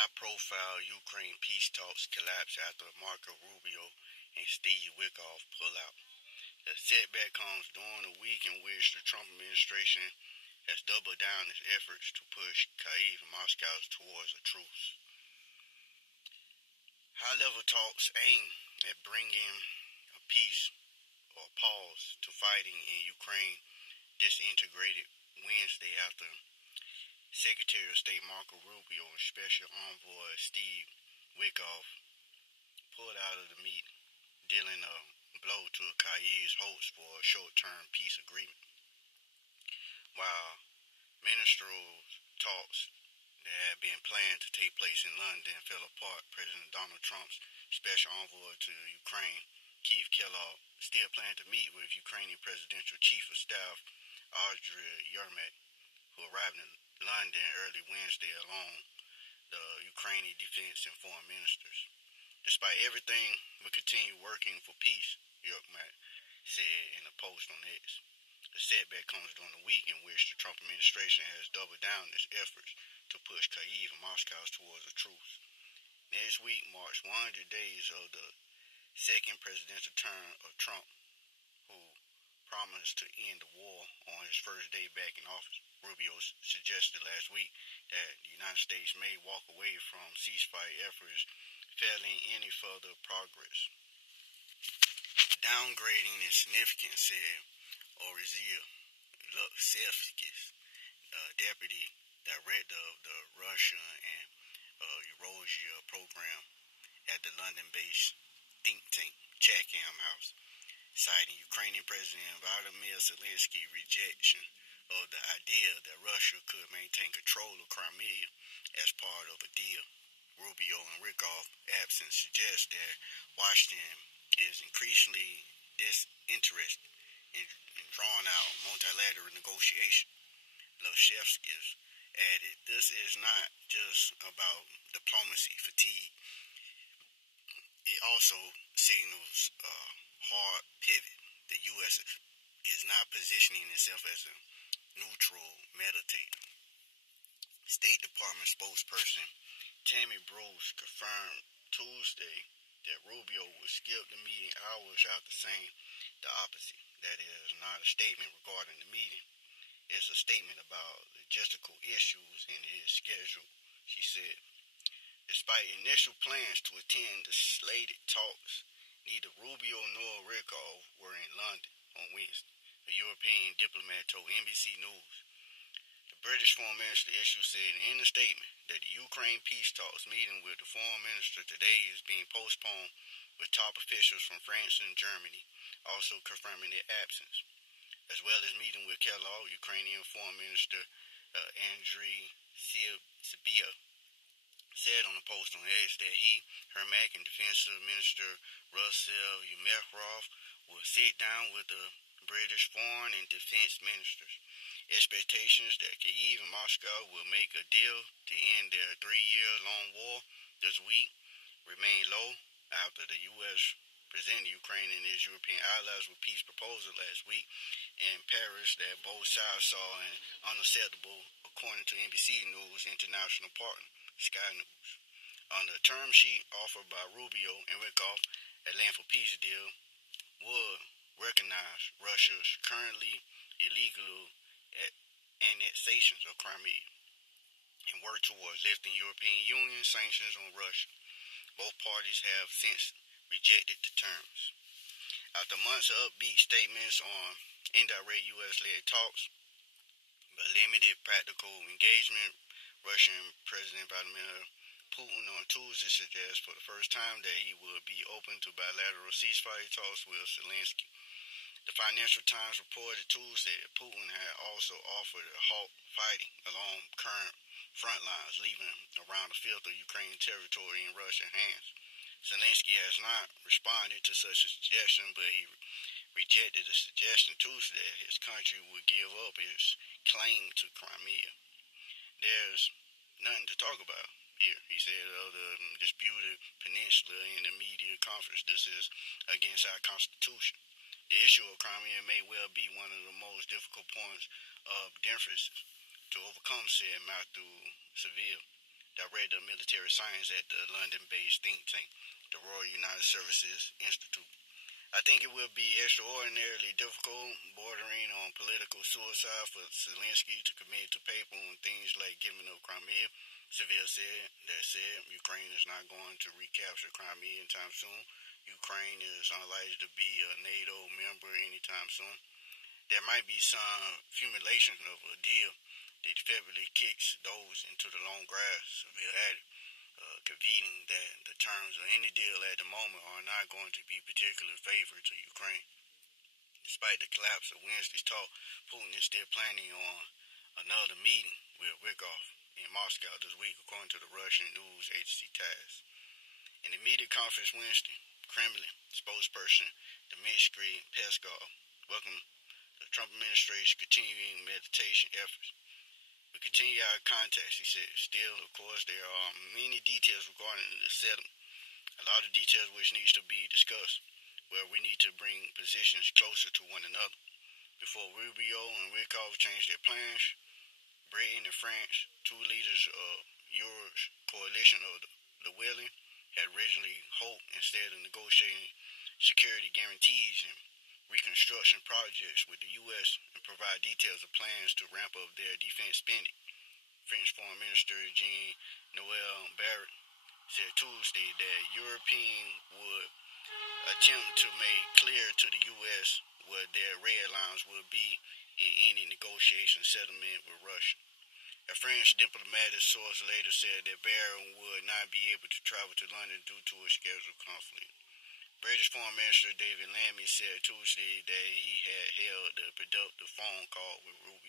High-profile Ukraine peace talks collapse after Marco Rubio and Steve Witkoff pull out. The setback comes during a week in which the Trump administration has doubled down its efforts to push Kyiv and Moscow towards a truce. High-level talks aim at bringing a peace or a pause to fighting in Ukraine disintegrated Wednesday after Secretary of State Marco Rubio and Special Envoy Steve Witkoff pulled out of the meeting, dealing a blow to Kyiv's hopes for a short-term peace agreement. While ministerial talks that had been planned to take place in London fell apart, President Donald Trump's Special Envoy to Ukraine, Keith Kellogg, still planned to meet with Ukrainian Presidential Chief of Staff Andriy Yermak, who arrived in London early Wednesday along the Ukrainian defense and foreign ministers. Despite everything, we continue working for peace, Yermak said in a post on X. The setback comes during a week in which the Trump administration has doubled down its efforts to push Kyiv and Moscow towards a truce. Next week marks 100 days of the second presidential term of Trump, who promised to end the war on his first day back in office. Rubio suggested last week that the United States may walk away from ceasefire efforts failing any further progress. Downgrading in significance, said Oryzia Luksevskis, deputy director of the Russia and Eurasia program at the London-based think tank Chatham House, citing Ukrainian President Vladimir Zelensky's rejection of the idea that Russia could maintain control of Crimea as part of a deal. Rubio and Witkoff's absence suggests that Washington is increasingly disinterested in drawn-out multilateral negotiation. Lushevskis added, "This is not just about diplomacy fatigue. It also signals a hard pivot. The U.S. is not positioning itself as a neutral meditator." State Department spokesperson Tammy Bruce confirmed Tuesday that Rubio would skip the meeting hours after saying the opposite. That is not a statement regarding the meeting. It's a statement about logistical issues in his schedule, she said. Despite initial plans to attend the slated talks, neither Rubio nor Witkoff were in London on Wednesday, a European diplomat told NBC News. The British Foreign Minister said in a statement that the Ukraine peace talks meeting with the foreign minister today is being postponed, with top officials from France and Germany also confirming their absence, as well as meeting with Kellogg. Ukrainian Foreign Minister Andriy Sybiha said on a post on X that he, Yermak, and Defense Minister Russell Umerov will sit down with the British foreign and defense ministers. Expectations that Kyiv and Moscow will make a deal to end their 3-year-long war this week remain low after the U.S. presented Ukraine and its European allies with peace proposal last week in Paris that both sides saw as unacceptable, according to NBC News international partner Sky News. On the term sheet offered by Rubio and Witkoff, a land for peace deal would recognize Russia's currently illegal annexations of Crimea and work towards lifting European Union sanctions on Russia. Both parties have since rejected the terms. After months of upbeat statements on indirect U.S.-led talks, but limited practical engagement, Russian President Vladimir Putin on Tuesday suggested for the first time that he would be open to bilateral ceasefire talks with Zelensky. The Financial Times reported Tuesday that Putin had also offered to halt fighting along current front lines, leaving around a fifth of Ukrainian territory in Russian hands. Zelensky has not responded to such a suggestion, but he rejected the suggestion Tuesday that his country would give up its claim to Crimea. "There's nothing to talk about here," he said, of the disputed peninsula in the media conference. "This is against our Constitution. The issue of Crimea may well be one of the most difficult points of difference to overcome," said Matthew Seville, Director of Military Science at the London-based think tank, the Royal United Services Institute. I think it will be extraordinarily difficult, bordering on political suicide for Zelensky to commit to paper on things like giving up Crimea. Seville said. That said, Ukraine is not going to recapture Crimea anytime soon. Ukraine is unlikely to be a NATO member anytime soon. There might be some accumulation of a deal that effectively kicks those into the long grass. Seville added, convening that the terms of any deal at the moment are not going to be particularly favorable to Ukraine. Despite the collapse of Wednesday's talk, Putin is still planning on another meeting with Wickoff in Moscow this week, according to the Russian news agency TASS. In a media conference Wednesday, Kremlin spokesperson Dmitry Peskov welcomed the Trump administration's continuing mediation efforts. We continue our contacts, he said. Still, of course, there are many details regarding the settlement, a lot of details which needs to be discussed, where we need to bring positions closer to one another. Before Rubio and Wickoff changed their plans, Britain and France, two leaders of Europe's coalition of the willing, had originally hoped, instead of negotiating security guarantees and reconstruction projects with the U.S. and provide details of plans to ramp up their defense spending. French Foreign Minister Jean-Noel Barrot said Tuesday that Europeans would attempt to make clear to the U.S. what their red lines would be in any negotiation settlement with Russia. A French diplomatic source later said that Barrot would not be able to travel to London due to a scheduled conflict. British Foreign Minister David Lammy said Tuesday that he had held a productive phone call with Rubio.